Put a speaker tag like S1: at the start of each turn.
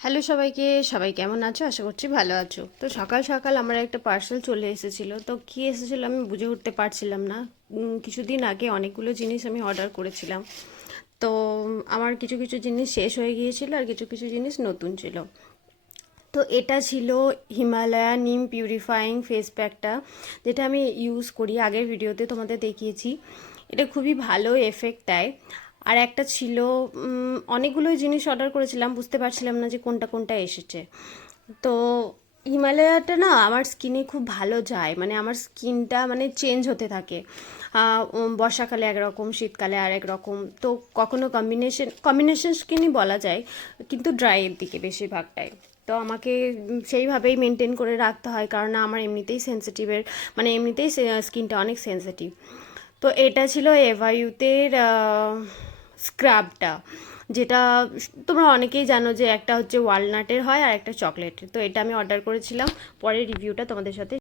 S1: Hello সবাইকে, সবাই কেমন আছো? আশা করছি ভালো আছো। তো সকাল সকাল আমার একটা পার্সেল চলে এসেছিল। তো কী এসেছিল আমি বুঝে উঠতে পারছিলাম না। কিছুদিন আগে অনেকগুলো জিনিস আমি অর্ডার করেছিলাম। তো আমার কিছু কিছু জিনিস শেষ হয়ে গিয়েছিল আর কিছু কিছু জিনিস নতুন ছিল। তো এটা ছিল হিমালয়া নিম পিউরিফাইং ফেস প্যাকটা যেটা আমি ইউজ করি। আগের ভিডিওতে তোমাদের দেখিয়েছি। এটা খুবই ভালো এফেক্ট দেয়। আর একটা ছিল অনেকগুলোই জিনিস অর্ডার করেছিলাম, বুঝতে পারছিলাম না যে কোনটা কোনটা এসেছে। তো হিমালয়াটা না আমার স্কিনে খুব ভালো যায় মানে আমার স্কিনটা মানে চেঞ্জ হতে থাকে। বর্ষাকালে একরকম, শীতকালে আর এক রকম, তো কখনো কম্বিনেশন কম্বিনেশন স্কিনই বলা যায়, কিন্তু ড্রাইয়ের দিকে বেশিরভাগটাই। তো আমাকে সেইভাবেই মেনটেন করে রাখতে হয়, কারণ আমার এমনিতেই সেন্সিটিভের মানে এমনিতেই স্কিনটা অনেক সেন্সিটিভ তো এটা ছিল এভাইউতের স্ক্রাবটা, যেটা তোমরা অনেকেই জানো যে একটা হচ্ছে ওয়ালনাটের হয় আর একটা চকলেটের। তো এটা আমি অর্ডার করেছিলাম, পরে রিভিউটা তোমাদের সাথে